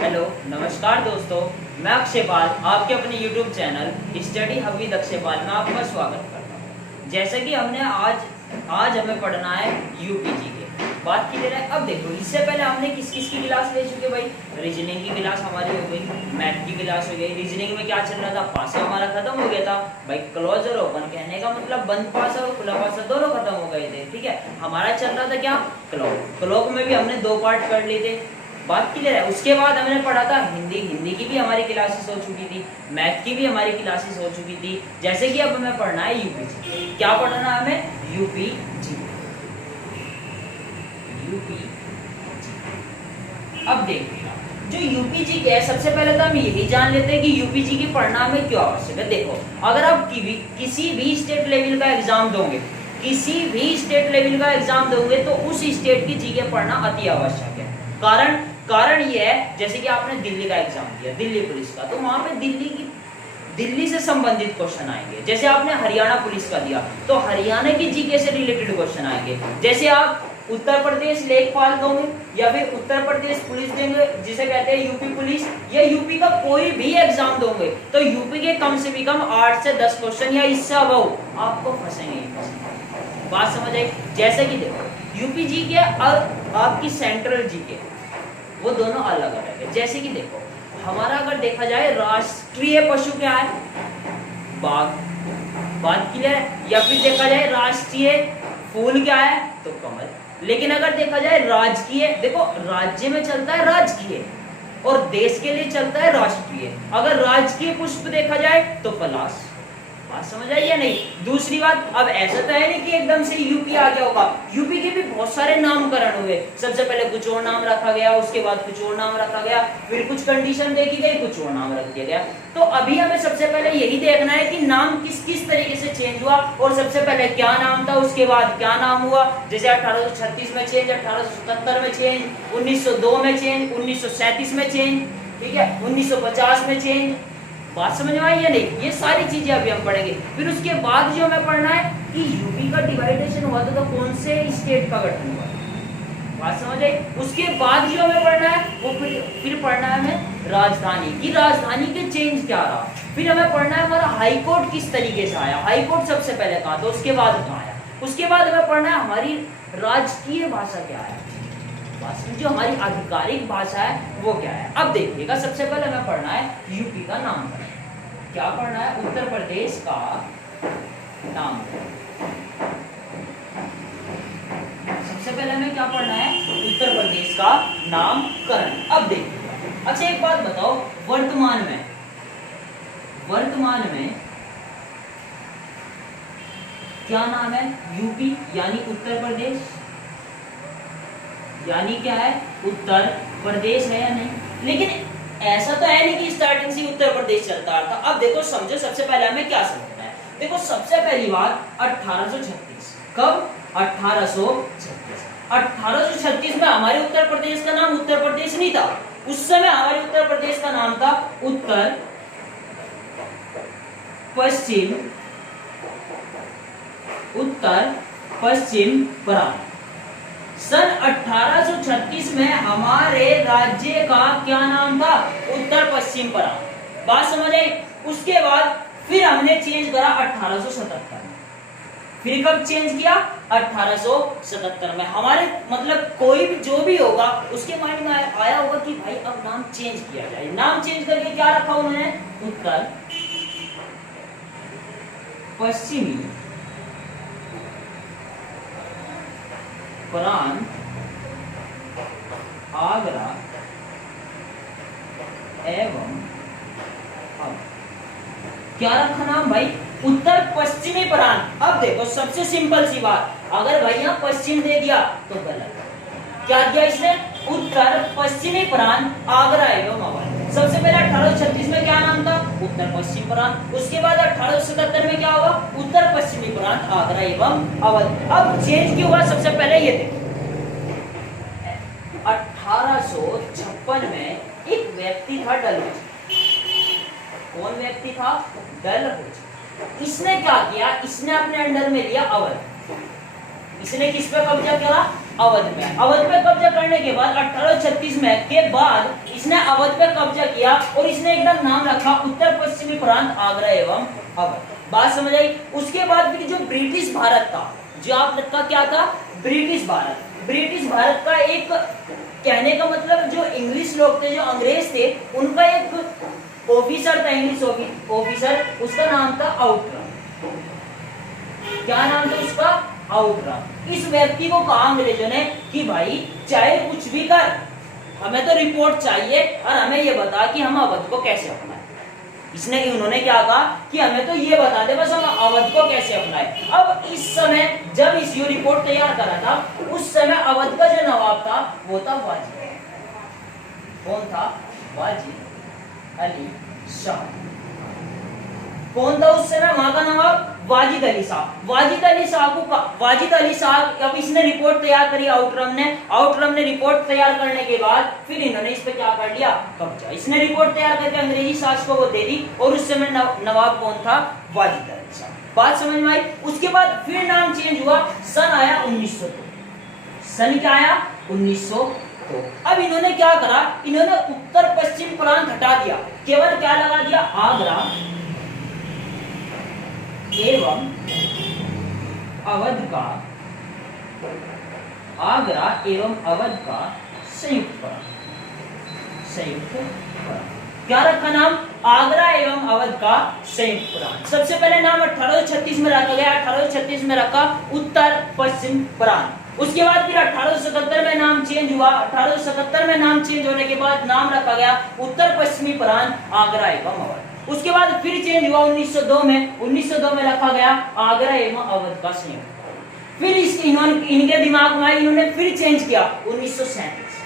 Hello नमस्कार दोस्तों, मैं अक्षय पाल आपके अपने YouTube channel study hub with Akshay Pal में आपका स्वागत करता हूँ। जैसे कि हमने आज हमें पढ़ना है यूपीजी के बात की दे रहा है। अब देखो, इससे पहले हमने किस किस की क्लास ले चुके भाई। रीजनिंग की क्लास हमारी हो गई, मैथ की क्लास हो गई। रीजनिंग में क्या चल रहा था, पासा हमारा खत्म हो गया था भाई। क्लोज और ओपन कहने का मतलब बंद पासा और खुला पासा दोनों खत्म हो गए थे। ठीक है, हमारा चल रहा था क्या, क्लॉक में भी हमने 2 पार्ट कर लिए थे। बात क्लियर है। उसके बाद हमने पढ़ा था हिंदी की भी हमारी क्लासेस हो चुकी थी, मैथ की भी हमारी क्लासेस हो चुकी थी। जैसे कि अब हमें पढ़ना है यूपीजी। क्या पढ़ना है हमें, यूपीजी। अब देखिएगा, जो यूपीजी के है, सबसे पहले तो हम यही जान लेते हैं कि यूपीजी की पढ़ना में क्यों आवश्यक है। देखो, अगर आप किसी भी स्टेट लेवल का एग्जाम दोगे, तो उस स्टेट की जीके पढ़ना अति आवश्यक है। कारण ये है, जैसे कि आपने दिल्ली का एग्जाम दिया, दिल्ली पुलिस का, तो वहां पे दिल्ली से संबंधित क्वेश्चन आएंगे। जैसे आपने हरियाणा पुलिस का दिया तो हरियाणा की जीके से रिलेटेड क्वेश्चन आएंगे। जैसे आप उत्तर प्रदेश लेखपाल दोगे या फिर उत्तर प्रदेश पुलिस देंगे, जिसे कहते हैं यूपी पुलिस, या यूपी का कोई भी एग्जाम दोगे, तो यूपी के कम से कम 8 से 10 क्वेश्चन या इससे अबव आपको फंसेंगे। बात समझ आई। जैसे कि देखो, यूपी जीके और आपकी सेंट्रल जीके वो दोनों अलग अलग है। जैसे कि देखो, हमारा अगर देखा जाए राष्ट्रीय पशु क्या है, बाघ। बात क्लियर है। या फिर देखा जाए राष्ट्रीय फूल क्या है, तो कमल। लेकिन अगर देखा जाए राजकीय, देखो राज्य में चलता है राजकीय और देश के लिए चलता है राष्ट्रीय। अगर राजकीय पुष्प देखा जाए तो पलाश। बात समझ आई या नहीं। दूसरी बात, अब ऐसा तो है नहीं कि एकदम से यूपी आ गया होगा। यूपी के भी बहुत सारे नामकरण हुए। सबसे पहले कुछ और नाम रखा गया, उसके बाद कुछ और नाम रखा गया, फिर कुछ कंडीशन देखी गई, कुछ और नाम रख दिया गया। तो अभी हमें सबसे पहले यही देखना है कि नाम किस किस तरीके से चेंज हुआ, और सबसे पहले क्या नाम था, उसके बाद क्या नाम हुआ। जैसे 1836 में चेंज, 1877 में चेंज, 1902 में चेंज, 1937 में चेंज, ठीक है, 1950 में चेंज। बात समझ में आई या नहीं। ये सारी चीजें अभी हम पढ़ेंगे। फिर उसके बाद जो हमें पढ़ना है कि यूपी का डिवाइडेशन हुआ था तो कौन से स्टेट का गठन हुआ। बात समझ आई। उसके बाद जो हमें पढ़ना है वो फिर पढ़ना है हमें राजधानी की, राजधानी के चेंज क्या रहा। फिर हमें पढ़ना है हमारा हाई कोर्ट किस तरीके से आया, हाई कोर्ट सबसे पहले कहा था, उसके बाद कहाँ आया। उसके बाद हमें पढ़ना है हमारी राजकीय भाषा क्या है, जो हमारी आधिकारिक भाषा है वो क्या है। अब देखिएगा, सबसे पहले हमें पढ़ना है यूपी का नामकरण। क्या पढ़ना है, उत्तर प्रदेश का नामकरण। सबसे पहले हमें क्या पढ़ना है, उत्तर प्रदेश का नामकरण। अब देखिएगा, अच्छा एक बात बताओ, वर्तमान में क्या नाम है, यूपी यानी उत्तर प्रदेश, यानी क्या है, उत्तर प्रदेश है या नहीं। लेकिन ऐसा तो है नहीं कि स्टार्टिंग से उत्तर प्रदेश चलता था। अब देखो समझो, सबसे पहले हमें क्या समझना है। देखो सबसे पहली बात 1836, कब, 1836 में हमारे उत्तर प्रदेश का नाम उत्तर प्रदेश नहीं था। उस समय हमारे उत्तर प्रदेश का नाम था उत्तर पश्चिम प्रांत। सन 1836 में हमारे राज्य का क्या नाम था, उत्तर पश्चिम प्रांत। बात समझ आई। उसके बाद फिर हमने चेंज करा 1877 में। फिर कब चेंज किया, 1877 में। हमारे मतलब कोई भी जो भी होगा उसके माइंड में आया होगा कि भाई अब नाम चेंज किया जाए। नाम चेंज करके क्या रखा उन्होंने, उत्तर पश्चिमी प्रांत आगरा एवं, अब क्या रखा नाम भाई, उत्तर पश्चिमी प्रांत। अब देखो सबसे सिंपल सी बात, अगर भाई यहाँ पश्चिम दे दिया तो गलत। क्या दिया इसने, उत्तर पश्चिमी प्रांत आगरा एवं अवध। सबसे पहले 1836 में क्या नाम था, उत्तर पश्चिम प्रांत। उसके बाद 1877 में क्या हुआ, उत्तर पश्चिमी प्रांत आगरा एवं अवध। अब चेंज क्यों हुआ, सबसे पहले ये देखो, 1856 में एक व्यक्ति था डलहौजी। कौन व्यक्ति था, डलहौजी। इसने क्या किया, इसने अपने अंडर में लिया अवध। इसने किस पे कब्जा किया, अवध में। अवध पे कब्जा करने के बाद 1836 में के बाद इसने अवध पे कब्जा किया और इसने एकदम नाम रखा उत्तर पश्चिमी प्रांत आगरा एवं अवध। बात समझ आई। उसके बाद फिर जो ब्रिटिश भारत था, जो आपका क्या था, ब्रिटिश भारत। ब्रिटिश भारत का एक कहने का मतलब जो इंग्लिश लोग थे, जो अंग्रेज थे, उनका एक ऑफिसर था, इंग्लिश ऑफिसर, उसका नाम था आउटरम। क्या नाम था उसका? आउटरम। इस व्यक्ति को कहा अंग्रेजों ने कि भाई चाहे कुछ भी कर, हमें तो रिपोर्ट चाहिए और हमें ये बता कि हम अवध को कैसे अपनाएं। उन्होंने क्या कहा कि हमें तो ये बता दे बस हम अवध को कैसे अपनाएं। अब इस समय जब इस ये रिपोर्ट तैयार करा था, उस समय अवध का जो नवाब था वो था वाजिद। कौन था? वाजिद अली शाह। कौन था उस समय वहां का नवाब? वाजिद अली शाह। वाजिद अली शाह अब इसने रिपोर्ट तैयार करी आउटरम ने रिपोर्ट तैयार करने के बाद फिर इन्होंने इस पे क्या कर लिया? कब्जा। इसने रिपोर्ट तैयार करके अंग्रेजी शासक को वो दे दी और उस समय नवाब कौन था? वाजिद अली शाह। बात समझ में आई। उसके बाद फिर नाम चेंज हुआ, सन आया 1902। सन क्या आया? 1902। अब इन्होंने क्या करा? इन्होंने उत्तर पश्चिम प्रांत हटा दिया, केवल क्या लगा दिया? आगरा एवं अवध का, आगरा एवं अवध का संयुक्त प्रांत। क्या रखा नाम? आगरा एवं अवध का संयुक्त प्रांत। सबसे पहले नाम 1836 में रखा गया, 1836 में रखा उत्तर पश्चिम प्रांत। उसके बाद फिर 1877 में नाम चेंज हुआ। 1877 में नाम चेंज होने के बाद नाम रखा गया उत्तर पश्चिमी प्रांत आगरा एवं अवध। उसके बाद फिर चेंज हुआ 1902 में। 1902 में रखा गया आगरा एवं अवध का संयुक्त। फिर इनके दिमाग में इन्होंने फिर चेंज किया 1937।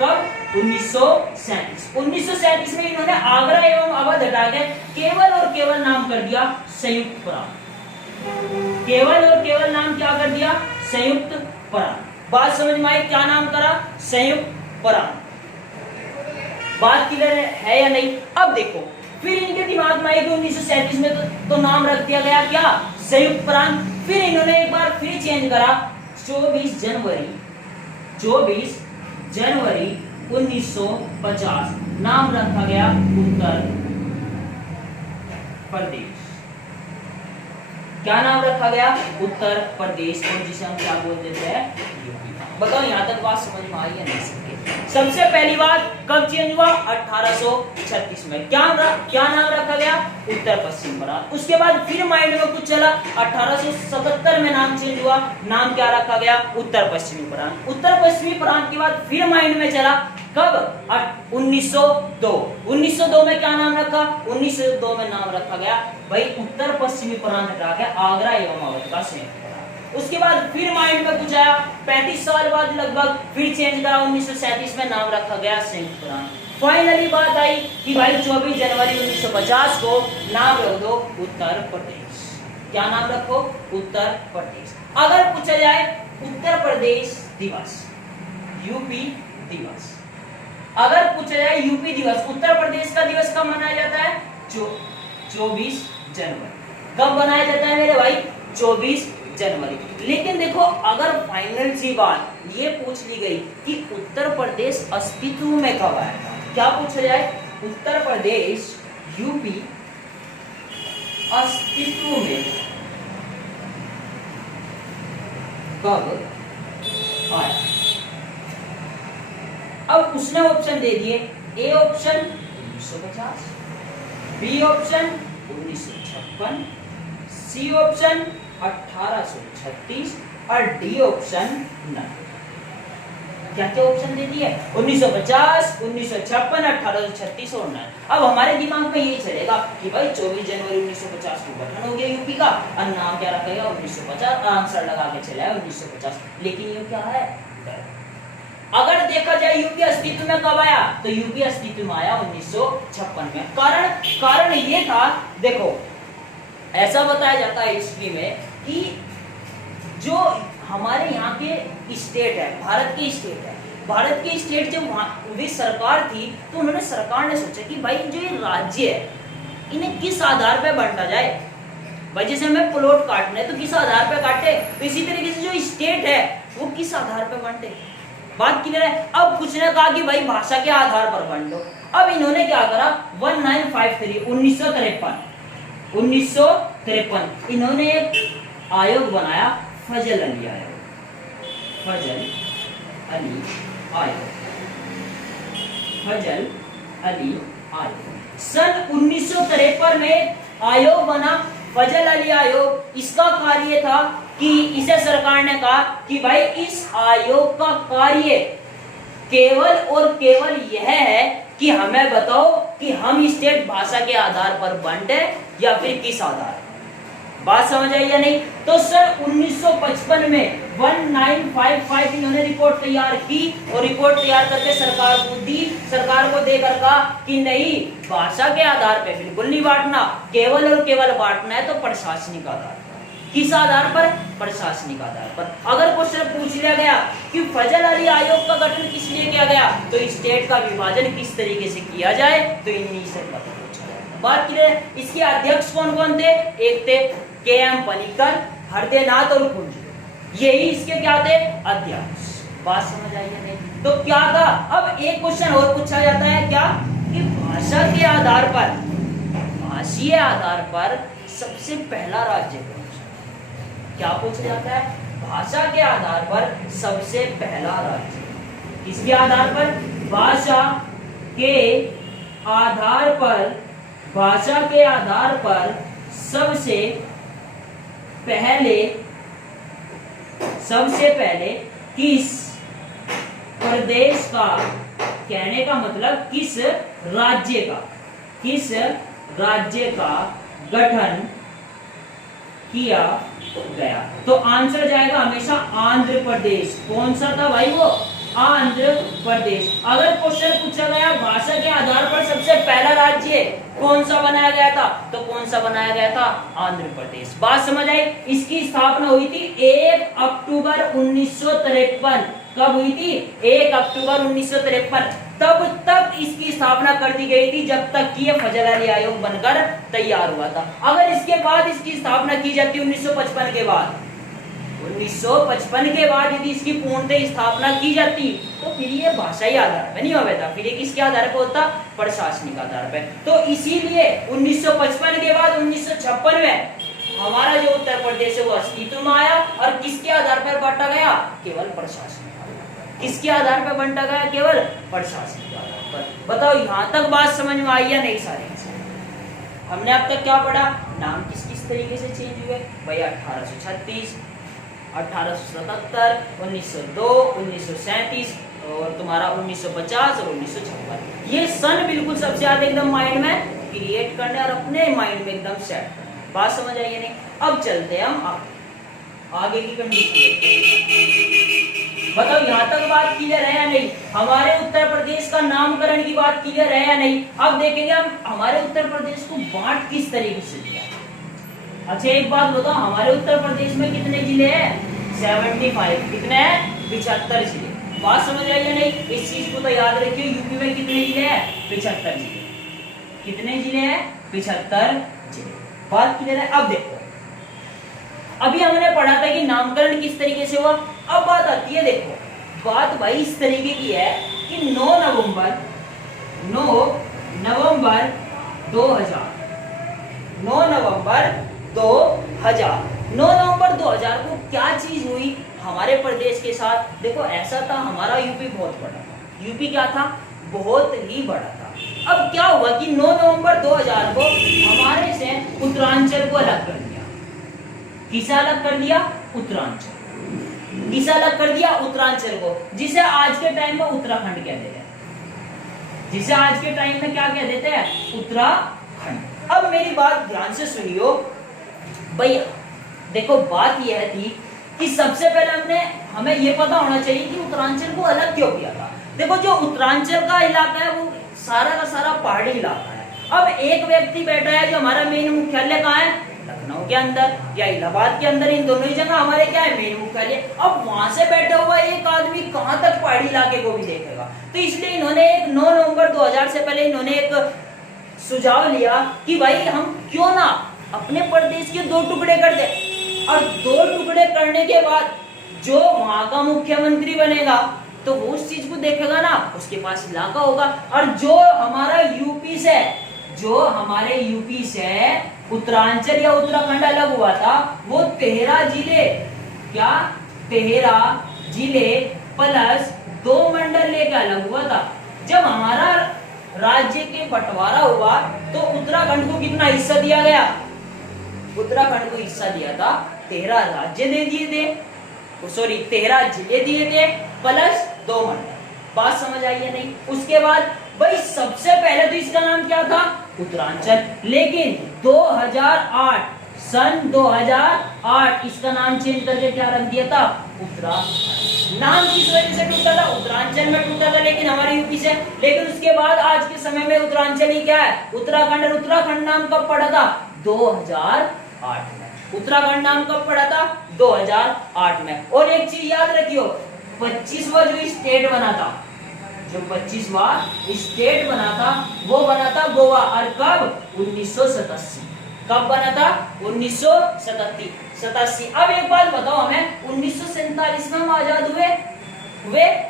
कब? 1937। 1937 में इन्होंने आगरा एवं अवध हटा के केवल और केवल नाम कर दिया संयुक्त प्रांत। केवल और केवल नाम क्या कर दिया? संयुक्त प्रांत। बात समझ में आई? क्या नाम करा? संयुक्त प्रांत। बात क्लियर है या नहीं? अब देखो फिर इनके दिमाग में आई कि 1937 में तो नाम रख दिया गया क्या? संयुक्त प्रांत। फिर इन्होंने एक बार फिर चेंज करा 24 जनवरी 1950 नाम रखा गया उत्तर प्रदेश। क्या नाम रखा गया? उत्तर प्रदेश, और जिसे हम क्या बोल देते हैं? यूपी। बताओ यहाँ तक बात समझ में आई या नहीं? सबसे पहली बात कब चेंज हुआ? 1836 में। क्या नाम रखा गया? उत्तर पश्चिम प्रांत। उसके बाद फिर माइंड में कुछ चला, 1877 में नाम चेंज हुआ, नाम क्या रखा गया? उत्तर पश्चिमी प्रांत। उत्तर पश्चिमी प्रांत के बाद फिर माइंड में चला कब? 1902। 1902 में क्या नाम रखा? 1902 में नाम रखा गया भाई उत्तर पश्चिमी प्रांत हटा के आगरा एवं अवध का संयुक्त। उसके बाद फिर माइंड में कुछ आया, 35 साल बाद लगभग फिर चेंज करा, 1937 में नाम रखा गया संयुक्त प्रांत। फाइनली बात आई कि भाई 24 जनवरी 1950 को नाम रख दो उत्तर प्रदेश। क्या नाम रखो? उत्तर प्रदेश। अगर पूछा जाए उत्तर प्रदेश दिवस, यूपी दिवस, अगर पूछा जाए यूपी दिवस, उत्तर प्रदेश का दिवस कब मनाया जाता है? 24 जनवरी। कब बनाया जाता है मेरे भाई? 24 जनवरी। लेकिन देखो अगर फाइनल सी बात ये पूछ ली गई कि उत्तर प्रदेश अस्तित्व में कब आया था, क्या पूछा जाए? उत्तर प्रदेश यूपी अस्तित्व में कब आया? अब उसने ऑप्शन दे दिए, A option 1950, B option 1956, C option 1836 और डी ऑप्शन 9। क्या क्या ऑप्शन दे दिए? 1950, 1956, 1836 और 9। अब हमारे दिमाग में ये चलेगा कि भाई 24 जनवरी 1950 को गठन हो गया यूपी का और नाम क्या रखा गया? 1950। आंसर लगा के चला है 1950। लेकिन ये क्या है? अगर देखा जाए यूपी अस्तित्व में कब आया, तो यूपी अस्तित्व में आया 1956 में। कारण ये था, देखो ऐसा बताया जाता है हिस्ट्री में कि जो हमारे यहाँ के स्टेट है, भारत की स्टेट है, भारत की स्टेट जब वे सरकार थी तो उन्होंने सरकार ने सोचा कि भाई जो ये राज्य है इन्हें किस आधार पे बांटा जाए। भाई जैसे हमें प्लॉट काटना है तो किस आधार पे काटे, तो इसी तरीके से जो स्टेट है वो किस आधार पर बांटे? बात क्लियर है? अब कुछ ने कहा कि भाई भाषा के आधार पर बांटो। अब इन्होंने क्या करा, 1953 इन्होंने एक आयोग बनाया, फजल अली आयोग। फजल अली आयोग सन 1953 में आयोग बना, फजल अली आयोग। इसका कार्य था कि इसे सरकार ने कहा कि भाई इस आयोग का कार्य केवल और केवल यह है कि हमें बताओ कि हम स्टेट भाषा के आधार पर बांटे या फिर किस आधार पर। बात समझ आई या नहीं? तो सन 1955 में 1955 इन्होंने रिपोर्ट तैयार की और रिपोर्ट तैयार करके सरकार को दी। सरकार को देकर कहा कि नहीं, भाषा के आधार पर बिल्कुल नहीं बांटना, केवल और केवल बांटना है तो प्रशासनिक आधार पर। किस आधार पर? प्रशासनिक आधार पर। अगर क्वेश्चन पूछ लिया गया कि फजल अली आयोग का गठन किस लिए किया गया, तो स्टेट का विभाजन किस तरीके से किया जाए, तो इन्हीं से पूछा जाएगा। बात क्लियर है? इसके अध्यक्ष कौन कौन थे? एक थे के.एम. पनिक्कर, हृदयनाथ और कुंज, यही इसके क्या थे? अध्यक्ष। बात समझ आई है नहीं? तो क्या था, अब एक क्वेश्चन और पूछा जाता है क्या, कि भाषा के आधार पर, भाषीय आधार पर सबसे पहला राज्य कौन सा? क्या पूछा जाता है? भाषा के आधार पर सबसे पहला राज्य। किसके आधार पर? भाषा के आधार पर, भाषा के आधार पर सबसे पहले किस प्रदेश का, कहने का मतलब किस राज्य का गठन किया गया? तो आंसर जाएगा हमेशा आंध्र प्रदेश। कौन सा था भाई? वो आंध्र प्रदेश। अगर क्वेश्चन पूछा गया भाषा के आधार पर सबसे पहला राज्य कौन सा बनाया गया था, तो कौन सा बनाया गया था? आंध्र प्रदेश। बात समझ आई? इसकी स्थापना हुई थी 1 अक्टूबर 1953। कब हुई थी? 1 अक्टूबर 1953। तब इसकी स्थापना कर दी गई थी, जब तक कि ये फजल अली आयोग बनकर तैयार हुआ था। अगर इसके बाद इसकी स्थापना की जाती 1955 के बाद, 1955 के बाद यदि इसकी पूर्णतः स्थापना की जाती, तो फिर ये भाषाई आधार पर नहीं होता, फिर ये किसके आधार पर होता? प्रशासनिक आधार पर। तो इसीलिए 1955 के बाद 1956 में हमारा जो उत्तर प्रदेश है वो अस्तित्व में आया, और किसके आधार पर बांटा गया? केवल प्रशासनिक। किसके आधार पर बांटा गया? केवल प्रशासनिक आधार पर। बताओ यहाँ तक बात समझ में आई या नहीं? सारी हमने अब तक क्या पढ़ा? नाम किस किस तरीके से चेंज हुए भाई? 1836, 1877, 1902, 1937 और तुम्हारा 1950 और 1956। ये सन बिल्कुल सबसे ज्यादा एकदम माइंड में क्रिएट करने और अपने माइंड में एकदम सेट करने। बात समझ आई नहीं? अब चलते हैं हम आगे की कंडीशन। बताओ यहाँ तक बात क्लियर है या नहीं? हमारे उत्तर प्रदेश का नामकरण की बात क्लियर है या नहीं? अब देखेंगे हम हमारे उत्तर प्रदेश को बांट किस तरीके से दिया। अच्छा एक बात बताओ, हमारे उत्तर प्रदेश में कितने जिले हैं? 75। कितने हैं? 75 जिले। बात समझ आई या नहीं? इस चीज को तो याद रखिए, यूपी में कितने जिले हैं? 75 जिले। कितने जिले हैं? 75 जिले। बात क्लियर है? अब देखो, अभी हमने पढ़ा था कि नामकरण किस तरीके से हुआ। अब बात आती है, देखो बात भाई इस तरीके की है कि 9 नवंबर 2000 को क्या चीज हुई हमारे प्रदेश के साथ। देखो ऐसा था, हमारा यूपी बहुत बड़ा था। यूपी क्या था? बहुत ही बड़ा था। अब क्या हुआ कि 9 नवंबर 2000 को हमारे से उत्तरांचल को अलग कर दिया। किसे अलग कर दिया? उत्तरांचल। किसे अलग कर दिया? उत्तरांचल को, जिसे आज के टाइम में उत्तराखंड कहते हैं। जिसे आज के टाइम में क्या कह देते हैं? उत्तराखंड। अब मेरी बात ध्यान से सुनियो भैया। देखो बात यह थी कि सबसे पहले हमें यह पता होना चाहिए कि उत्तरांचल को अलग क्यों किया था। देखो जो उत्तरांचल का इलाका है वो सारा का सारा पहाड़ी इलाका है। अब एक व्यक्ति बैठा है जो हमारा मेन मुख्यालय कहाँ है? लखनऊ के अंदर या इलाहाबाद के अंदर, इन दोनों ही जगह हमारे क्या है? मेन मुख्यालय। अब वहां से बैठा हुआ एक आदमी कहां तक पहाड़ी इलाके को भी देखेगा। तो इसलिए इन्होंने 9 नवंबर 2000 से पहले इन्होंने एक सुझाव लिया कि भाई हम क्यों ना अपने प्रदेश के 2 टुकड़े कर दे। और 2 टुकड़े करने के बाद जो वहां का मुख्यमंत्री बनेगा तो वो उस चीज को देखेगा ना, उसके पास इलाका होगा। और जो हमारा यूपी से, जो हमारे यूपी से उत्तरांचल या उत्तराखंड अलग हुआ था, वो 13 जिले, क्या 13 जिले प्लस 2 मंडल लेकर अलग हुआ था। जब हमारा राज्य के बंटवारा हुआ तो उत्तराखंड को कितना हिस्सा दिया गया? उत्तराखंड को हिस्सा दिया था 13 राज्य दे दिए थे, सॉरी 13 जिले दिए थे प्लस 2 मंडल। बात समझ आई है नहीं? उसके बाद भाई सबसे पहले तो इसका नाम क्या था? उत्तरांचल। लेकिन 2008 सन 2008 इसका नाम चेंज करके क्या रख दिया था? उत्तराखंड। नाम किस वजह से टूटा था? उत्तरांचल में टूटा था, लेकिन हमारे यूपी से। लेकिन उसके बाद आज के समय में उत्तरांचल ही क्या है? उत्तराखंड। और उत्तराखंड नाम कब पड़ा था? 2008 में। उत्तराखंड नाम कब पड़ा था? 2008 में। और एक चीज याद रखियो, 25वां जो स्टेट बना था, जो 25वां स्टेट बना था वो बना था गोवा। और कब? 1987। कब बना था? 1987। अब एक बात बताओ हमें, 1947 में हम आजाद हुए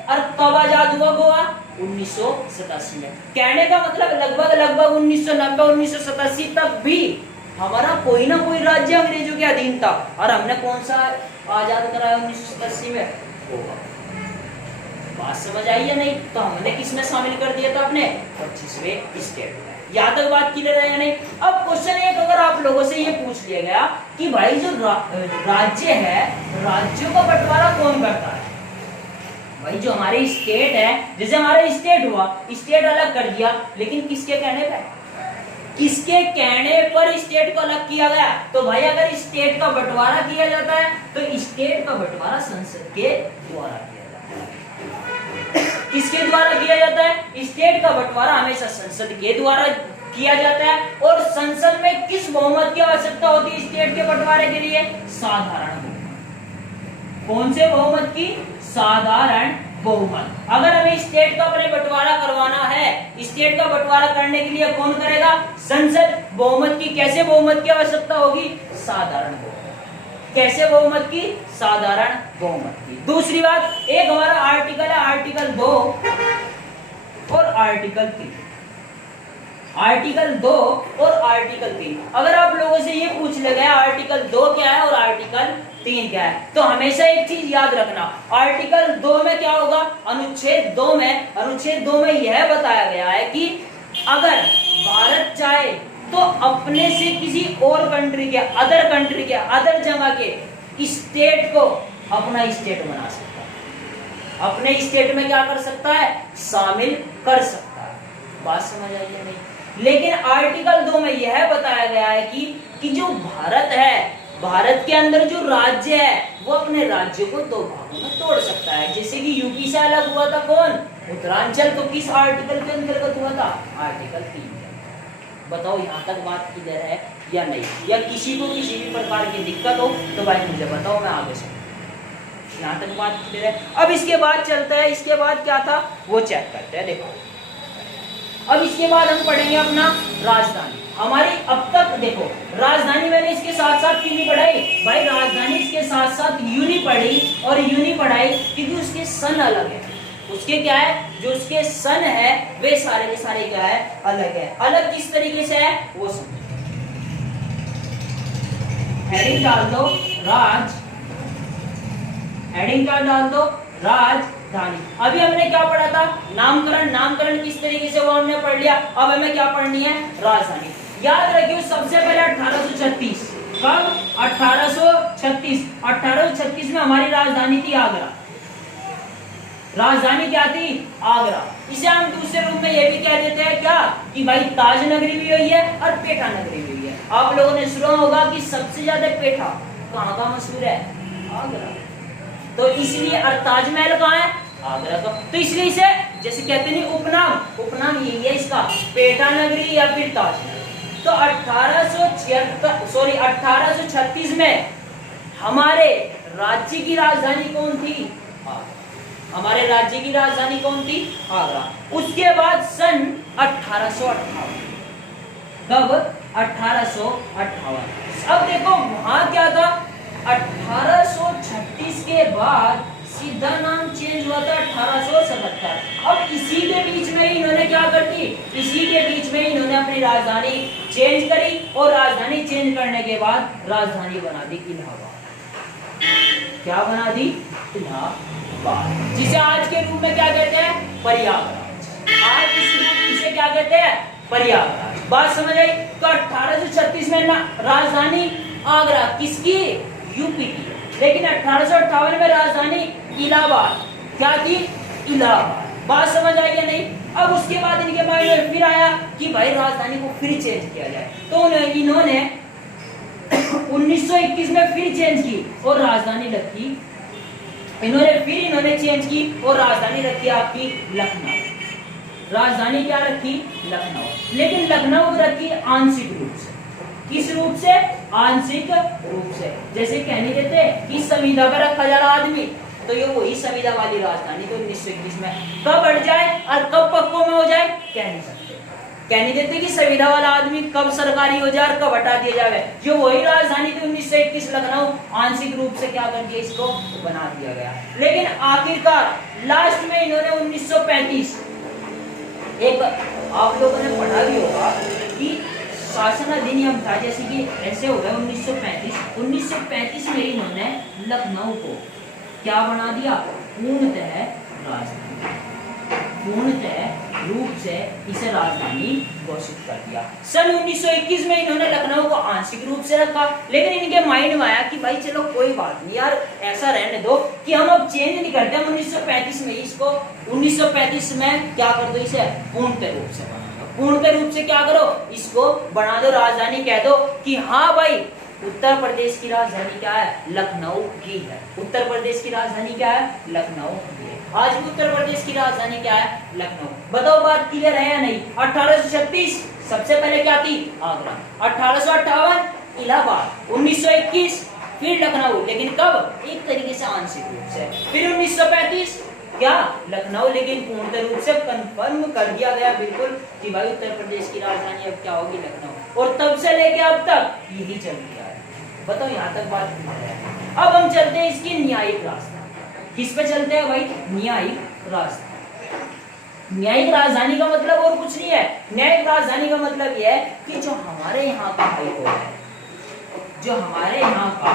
और कब आजाद हुआ गोवा? 1987 में। कहने का मतलब लगभग 1990 1987 तक भी हमारा कोई ना कोई राज्य अंग्रेजों के अधीन था। और हमने कौन सा आजाद कराया 1987 में? गोवा। बात समझ आई या नहीं? तो हमने किसमें शामिल कर दिया था? अपने 25वें स्टेट में। यहाँ तक बात क्लियर है या नहीं? अब क्वेश्चन एक, अगर आप लोगों से ये पूछ लिया गया कि भाई जो राज्य है, राज्यों का बंटवारा कौन करता है? भाई जो हमारे स्टेट है, जैसे हमारा स्टेट हुआ, स्टेट अलग कर दिया, लेकिन किसके कहने पे? किसके कहने पर स्टेट को अलग किया गया? तो भाई अगर स्टेट का बंटवारा किया जाता है तो स्टेट का बंटवारा संसद के द्वारा किया जाता है। किसके द्वारा किया जाता है? स्टेट का बंटवारा हमेशा संसद के द्वारा किया जाता है। और संसद में किस बहुमत की आवश्यकता होती है स्टेट के बंटवारे के लिए? साधारण बहुमत। कौन से बहुमत की? साधारण बहुमत। अगर हमें स्टेट का अपने बंटवारा करवाना है, स्टेट का बंटवारा करने के लिए कौन करेगा? संसद। बहुमत की, कैसे बहुमत की आवश्यकता होगी? साधारण बहुमत। कैसे बहुमत की? साधारण बहुमत की। दूसरी बात, एक हमारा आर्टिकल है, आर्टिकल 2 और आर्टिकल 3। आर्टिकल 2 और आर्टिकल 3। अगर आप लोगों से ये पूछ लिया गया आर्टिकल 2 क्या है और आर्टिकल 3 क्या है, तो हमेशा एक चीज याद रखना, आर्टिकल 2 में क्या होगा? अनुच्छेद 2 में यह बताया गया है कि अगर भारत चाहे तो अपने से किसी और कंट्री के, अदर जगह के स्टेट को अपना स्टेट बना सकता है, अपने स्टेट में क्या कर सकता है? शामिल कर सकता है। बात समझ आई है नहीं? लेकिन आर्टिकल 2 में यह बताया गया है कि जो भारत है, भारत के अंदर जो राज्य है वो अपने राज्य को 2 भागों में तोड़ सकता है। जैसे कि यूपी से अलग हुआ था कौन? उत्तरांचल। तो किस आर्टिकल के अंतर्गत हुआ था? आर्टिकल 3। बताओ यहाँ तक बात क्लियर है या नहीं? या किसी को किसी भी प्रकार की दिक्कत हो तो भाई मुझे बताओ, मैं आगे से। यहाँ तक बात क्लियर है? अब इसके बाद चलता है, इसके बाद क्या था वो चेक करते हैं। देखो अब इसके बाद हम पढ़ेंगे अपना राजधानी। हमारी अब तक देखो राजधानी मैंने इसके साथ साथ क्यों नहीं पढ़ाई? भाई राजधानी इसके साथ साथ यूं नहीं पढ़ी और यूं नहीं पढ़ाई क्योंकि उसके सन अलग है। उसके क्या है? जो उसके सन है वे सारे के सारे क्या है? अलग है। अलग किस तरीके से है वो समझो। हेडिंग डाल दो राज, हेडिंग डाल दो राजधानी। अभी हमने क्या पढ़ा था? नामकरण। नामकरण किस तरीके से वो हमने पढ़ लिया। अब हमें क्या पढ़नी है? राजधानी। याद रखियो सबसे पहले 1836। कब? 1836। 1836 में हमारी राजधानी थी आगरा। राजधानी क्या थी? आगरा। इसे हम दूसरे रूप में ये भी कह देते हैं क्या कि भाई ताज नगरी भी हुई है और पेठा नगरी भी हुई है। आप लोगों ने सुना होगा कि सबसे ज्यादा पेठा कहाँ का मशहूर है? आगरा। तो इसलिए और ताजमहल कहाँ है? आगरा का। तो इसलिए इसे जैसे कहते नहीं उपनाम, उपनाम यही है इसका, पेठा नगरी या फिर ताज नगरी। तो 1836 में हमारे राज्य की राजधानी कौन थी? हमारे राज्य की राजधानी कौन थी? आगरा। उसके बाद सन 1858। कब? 1858। अब देखो वहां क्या था? 1836 के बाद सीधा नाम चेंज हुआ था 1877। अब इसी के बीच में ही इन्होंने क्या कर दी, इसी के बीच में ही इन्होंने अपनी राजधानी चेंज करी और राजधानी चेंज करने के बाद राजधानी बना दी इलाहाबाद। क्या बना दी, इलाहाबाद, जिसे आज के रूप में क्या कहते हैं, प्रयागराज। आज इसे क्या कहते हैं, प्रयागराज। बात समझ आई। तो 1836 में ना राजधानी आगरा किसकी, यूपी की, लेकिन 1858 में राजधानी इलाहाबाद क्या थी, इलाहाबाद। बात समझ आई या नहीं। अब उसके बाद इनके माइंड में फिर आया कि भाई राजधानी को फिर चेंज किया जाए, तो इन्होंने 1921 में फिर चेंज की और राजधानी रखी, इन्होंने चेंज की और राजधानी रखी आपकी लखनऊ। राजधानी क्या रखी, लखनऊ। लेकिन लखनऊ रखी आंशिक रूप से। किस रूप से, आंशिक रूप से। जैसे कहने देते कि संविदा पर रखा जा रहा आदमी, तो ये वही संविदा वाली राजधानी तो 1921 में कब हट जाए और कब पक्कों में हो जाए कह नहीं सकते। कह नहीं देते कि संविदा वाला आदमी कब सरकारी हो जाए और कब हटा दिया जाए। जो वही राजधानी थी 1921 लखनऊ, आंशिक रूप से क्या कर दिया, इसको बना दिया गया। लेकिन आखिरकार लास्ट में इन्होंने 1935, एक आप लोगों ने पढ़ा भी होगा कि शासन अधिनियम था, जैसे कि ऐसे हो गया 1935 में इन्होंने लखनऊ को क्या बना दिया, पूर्णतः राजधानी, पूर्णतः रूप से इसे राजधानी घोषित कर दिया। सन 1921 में इन्होंने लखनऊ को आंशिक रूप से रखा, लेकिन इनके माइंड में आया कि भाई चलो कोई बात नहीं यार, ऐसा रहने दो कि हम अब चेंज नहीं करते, हम 1935 में इसको 1935 में क्या कर दो, इसे पूर्णतः रूप से बना दो। पूर्णतः रूप से क्या करो, इसको बना दो राजधानी, कह दो कि हाँ भाई उत्तर प्रदेश की राजधानी क्या है, लखनऊ की है। उत्तर प्रदेश की राजधानी क्या है, लखनऊ की है। आज भी उत्तर प्रदेश की राजधानी क्या है, लखनऊ। बताओ बात क्लियर है या नहीं। 1836 सबसे पहले क्या थी, आगरा। 1858 इलाहाबाद। 1921 फिर लखनऊ, लेकिन कब, एक तरीके से आंशिक रूप से। फिर 1935 क्या, लखनऊ, लेकिन पूर्णतः रूप से कंफर्म कर दिया गया बिल्कुल कि भाई उत्तर प्रदेश की राजधानी अब क्या होगी, लखनऊ। और तब से लेके अब तक यही चल रहा है। बताओ यहाँ तक बात क्लियर है। अब हम चलते हैं इसकी न्यायिक राजधानी। किस पे चलते हैं भाई, न्यायिक राजधानी। न्यायिक राजधानी का मतलब और कुछ नहीं है। न्यायिक राजधानी का मतलब यह है कि जो हमारे यहाँ का हाई कोर्ट है, जो हमारे यहाँ का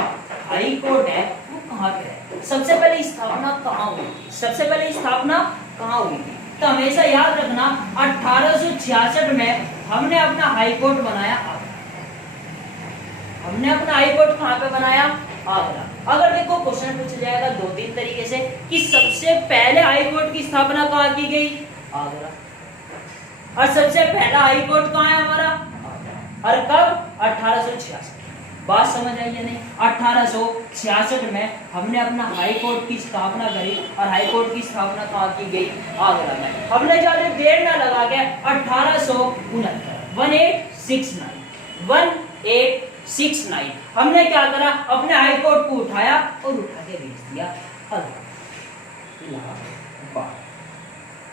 हाई कोर्ट है वो कहाँ पे है, सबसे पहले स्थापना कहाँ हुई, सबसे पहले स्थापना कहाँ हुई थी। तो हमेशा याद रखना 1866 में हमने अपना हाई कोर्ट बनाया आगरा। हमने अपना हाई कोर्ट कहाँ पे बनाया, आगरा। अगर देखो क्वेश्चन पूछा जाएगा दो तीन तरीके से कि सबसे पहले हाई कोर्ट की स्थापना कहाँ की गई, आगरा। और सबसे पहला हाई कोर्ट कहाँ है हमारा, आगरा। और कब, 1866। बात समझ आई या नहीं। 1866 में हमने अपना हाई कोर्ट की स्थापना करी और हाई कोर्ट की स्थापना कहाँ की गई, आगरा में। हमने ज्यादा देर ना लगा के 1869 हमने क्या करा, अपने हाई कोर्ट को उठाया और उठा के भेज दिया इलाहाबाद।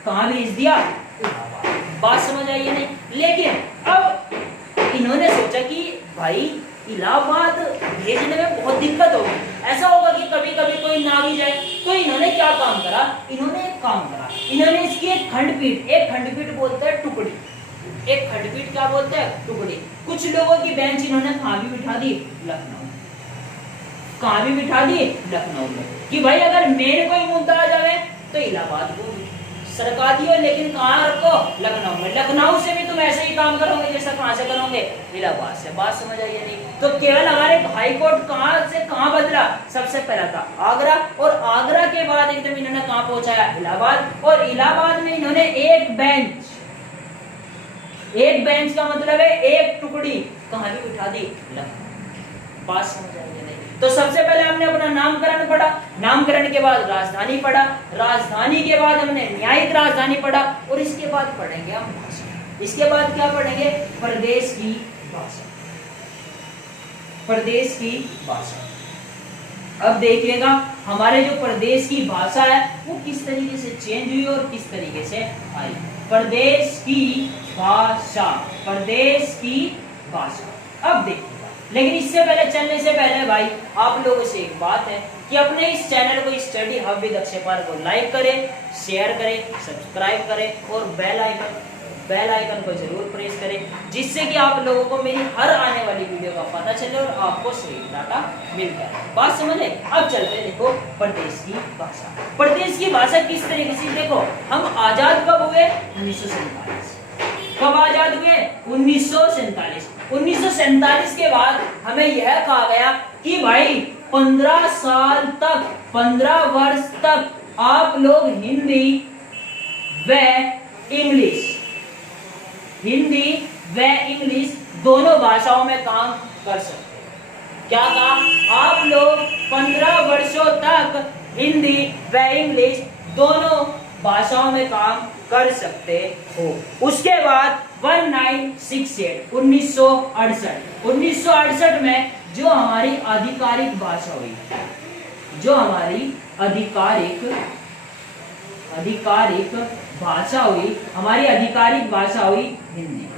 कहाँ भेज दिया, इलाहाबाद। बात समझ आई या नहीं। लेकिन अब इन्होंने सोचा कि भाई इलाहाबाद भेजने में बहुत दिक्कत होगी, ऐसा होगा कि कभी कभी कोई ना भी जाए। तो इन्होंने क्या काम करा, इन्होंने एक काम करा, इन्होंने इसकी एक खंडपीठ बोलते हैं टुकड़ी, एक खंडपीठ क्या बोलते हैं, टुकड़ी। कुछ लोगों की बेंच इन्होंने कहाँ भी बिठा दी, लखनऊ। कहाँ भी बिठा दी, लखनऊ में, कि भाई अगर मेन कोई मुद्दा आ जाए तो इलाहाबाद को सरका दियो, लेकिन कहाँ रखो, लखनऊ में। लखनऊ से भी तुम ऐसे ही काम करोगे जैसा कहाँ से करोगे, इलाहाबाद से। बात समझ आई या नहीं। तो केवल हमारे हाई कोर्ट कहाँ से कहाँ बदला, सबसे पहला था आगरा, और आगरा के बाद एकदम इन्होंने कहाँ पहुंचाया, इलाहाबाद। और इलाहाबाद में इन्होंने एक बेंच का मतलब है एक टुकड़ी कहाँ भी उठा दी, लखनऊ। बात समझ आई या नहीं। तो सबसे पहले हमने अपना नामकरण पढ़ा, नामकरण के बाद राजधानी पढ़ा, राजधानी के बाद हमने न्यायिक राजधानी पढ़ा, और इसके बाद पढ़ेंगे हम भाषा। इसके बाद क्या पढ़ेंगे, प्रदेश की भाषा, प्रदेश की भाषा। अब देखिएगा हमारे जो प्रदेश की भाषा है वो किस तरीके से चेंज हुई और किस तरीके से आई। प्रदेश की भाषा, प्रदेश की भाषा। अब देखिएगा लेकिन इससे पहले चलने से पहले भाई आप लोगों से एक बात है कि अपने इस चैनल को स्टडी हब विद अक्षय पाल को लाइक करें, शेयर करें, सब्सक्राइब करें और बेल आइकन को जरूर प्रेस करें, जिससे कि आप लोगों को मेरी हर आने वाली वीडियो का पता चले और आपको सही डाटा मिलता है। बात समझ ले। अब चलते हैं, देखो प्रदेश की भाषा। प्रदेश की भाषा किस तरीके से, देखो हम आजाद कब हुए? 1947। कब आजाद हुए? 1947। 1947 के बाद हमें यह कहा गया कि भाई 15 साल तक, 15 वर्ष तक आप लोग हिंदी व इंग्लिश दोनों भाषाओं में काम कर सकते हैं। क्या कहा? आप लोग 15 वर्षों तक हिंदी व इंग्लिश दोनों भाषाओं में काम कर सकते हो। उसके बाद 1968 1968 में जो हमारी आधिकारिक भाषा हुई, जो हमारी आधिकारिक भाषा हुई, हमारी आधिकारिक भाषा हुई हिंदी।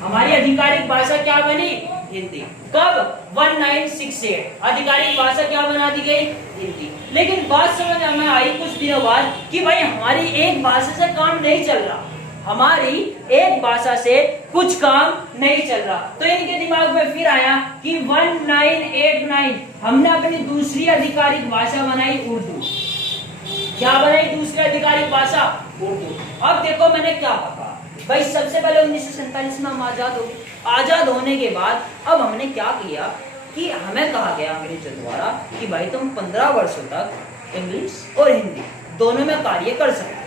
हमारी आधिकारिक भाषा क्या बनी? हिंदी। कब? 1968 आधिकारिक भाषा क्या बना दी गई? हिंदी। लेकिन बात समझ में आई कुछ दिनों बाद कि भाई हमारी एक भाषा से काम नहीं चल रहा, हमारी एक भाषा से कुछ काम नहीं चल रहा। तो इनके दिमाग में फिर आया कि 1989 हमने अपनी दूसरी आधिकारिक भाषा बनाई उर्दू। क्या बनाई दूसरी आधिकारिक भाषा? उर्दू। अब देखो मैंने क्या कहा भाई, सबसे पहले 1947 में हम आजाद हो गए। आजाद होने के बाद अब हमने क्या किया कि हमें कहा गया अंग्रेजों द्वारा कि भाई तुम 15 वर्षों तक इंग्लिश और हिंदी दोनों में कार्य कर सकते हो।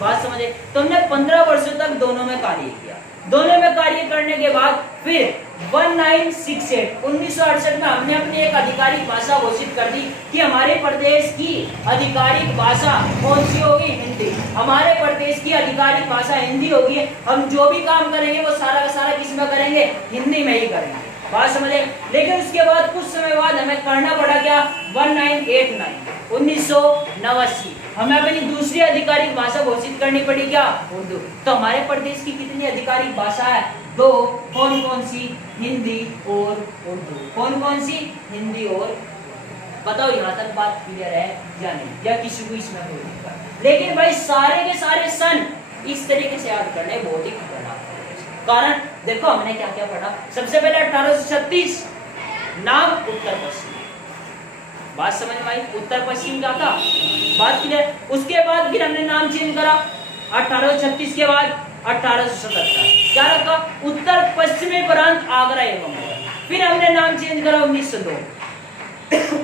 बात समझे? तुमने 15 वर्षों तक दोनों में कार्य किया। दोनों में कार्य करने के बाद फिर 1968 में हमने अपनी एक आधिकारिक भाषा घोषित कर दी कि हमारे प्रदेश की आधिकारिक भाषा कौन सी होगी? हिंदी। हमारे प्रदेश की आधिकारिक भाषा हिंदी होगी। हम जो भी काम करेंगे वो सारा का सारा किस में करेंगे? हिंदी में ही करेंगे। बात समझे? लेकिन उसके बाद कुछ समय बाद हमें करना पड़ा क्या? 1989 हमें अपनी दूसरी आधिकारिक भाषा घोषित करनी पड़ी क्या? उर्दू। तो हमारे प्रदेश की कितनी आधिकारिक भाषा है? 2। कौन कौन सी? हिंदी और उर्दू। कौन कौन सी? हिंदी और। बताओ यहाँ तक बात क्लियर है या नहीं, या किसी को इसमें कोई दिक्कत? लेकिन भाई सारे के सारे सन इस तरीके से याद करने बहुत ही खतरनाक है। कारण देखो हमने क्या क्या पढ़ा। सबसे पहले 1836 नाम उत्तर पश्चिम। बात समझ में आई? उत्तर पश्चिम क्या था? बात क्लियर। उसके बाद फिर हमने नाम चेंज करा 1836 के बाद 1877 क्या रखा? उत्तर पश्चिमी प्रांत आगरा एवं मगध। फिर हमने नाम चेंज करा 1902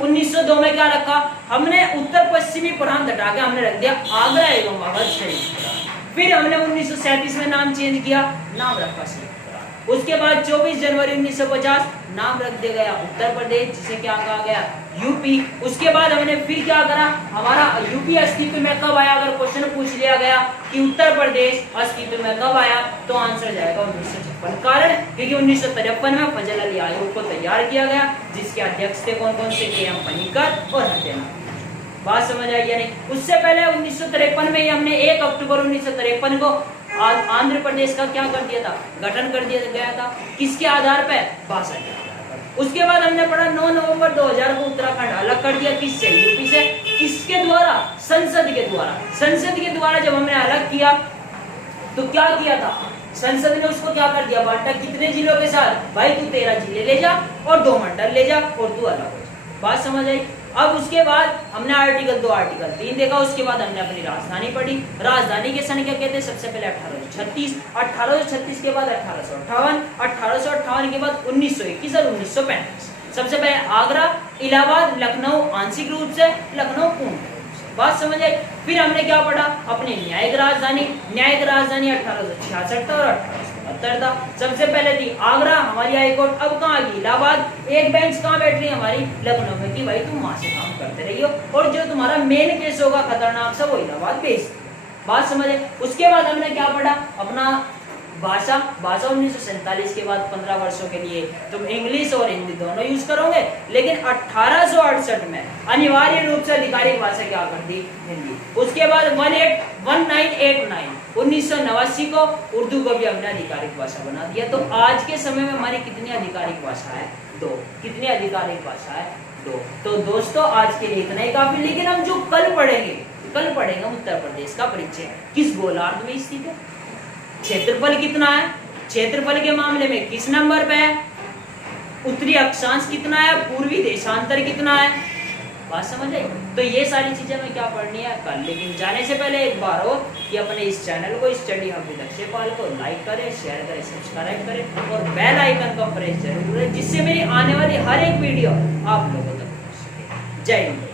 1902 में क्या रखा? हमने उत्तर पश्चिमी प्रांत हटा के हमने रख दिया आगरा एवं मगध संयुक्त प्रांत। फिर हमने 1937 में नाम चेंज किया, नाम रखा संयुक्त प्रांत। उसके बाद 24 जनवरी 1950 नाम रख दिया गया उत्तर प्रदेश, जिसे क्या कहा गया? यूपी। उसके बाद हमने फिर क्या करा? हमारा यूपी अस्तित्व में कब आया? अगर क्वेश्चन पूछ लिया गया कि उत्तर प्रदेश अस्तित्व में कब आया, तो आंसर जाएगा 1956। कारण क्योंकि 1953 में फजल अली आयोग को तैयार किया गया, जिसके अध्यक्ष थे कौन कौन से? के.एम. पनिक्कर और हत्यानाथ। बात समझ आई या नहीं? उससे पहले 1953 में हमने 1 अक्टूबर 1953 को आंध्र प्रदेश का क्या कर दिया था? गठन कर दिया गया था। किसके आधार पर? भाषा के आधार पर। उसके बाद हमने पढ़ा 9 नवंबर 2000 को उत्तराखंड अलग कर दिया। किससे? यूपी से। किसके द्वारा? संसद के द्वारा। संसद के द्वारा जब हमने अलग किया तो क्या किया था? संसद ने उसको क्या कर दिया? बांटा। कितने जिलों के साथ? भाई तू 13 जिले ले जा और 2 मंडल ले जा और तू अलग हो जा। बात समझ आई? अब उसके बाद हमने आर्टिकल 2 आर्टिकल 3 देखा। उसके बाद हमने अपनी राजधानी पढ़ी। राजधानी के सन क्या कहते हैं? सबसे पहले 1836, 1836 के बाद 1858, 1858 के बाद 1921 और 1935। सबसे पहले आगरा, इलाहाबाद, लखनऊ आंशिक रूप से, लखनऊ पूर्ण रूप से। बात समझ आई? फिर हमने क्या पढ़ा? अपनी न्यायिक राजधानी। न्यायिक राजधानी 1866 और 1872 था। सबसे पहले थी आगरा, हमारी हाई कोर्ट। अब कहाँ की? इलाहाबाद। एक बेंच कहाँ बैठ रही है? हमारी लखनऊ में। कि भाई तुम वहां से काम करते रहियो और जो तुम्हारा मेन केस होगा खतरनाक सा, वो इलाहाबाद भेज। बात समझे? उसके बाद हमने क्या पढ़ा? अपना भाषा भाषा 1947 के बाद 15 वर्षों के लिए तुम इंग्लिश और हिंदी दोनों यूज करोगे, लेकिन 1868 में अनिवार्य रूप से आधिकारिक भाषा क्या कर दी? हिंदी। उसके बाद 1989 को उर्दू को भी हमने आधिकारिक भाषा बना दिया। तो आज के समय में हमारी कितनी आधिकारिक भाषा है? 2। कितनी आधिकारिक भाषा है? 2। तो दोस्तों आज के लिए इतना ही काफी, लेकिन हम जो कल पढ़ेंगे उत्तर प्रदेश का परिचय किस गोलार्ध में स्थित है, क्षेत्रफल कितना है, क्षेत्रफल के मामले में किस नंबर पे है, उत्तरी अक्षांश कितना है, पूर्वी देशांतर कितना है। बात समझ आई? तो ये सारी चीजें हमें क्या पढ़नी है कल। लेकिन जाने से पहले एक बार हो कि अपने इस चैनल को स्टडी हब विद अक्षय पाल को लाइक करें, शेयर करें, सब्सक्राइब करें और बेल आइकन का प्रेस जरूर करें, जिससे मेरी आने वाली हर एक वीडियो आप लोगों तक पहुंच सके। जय हिंद।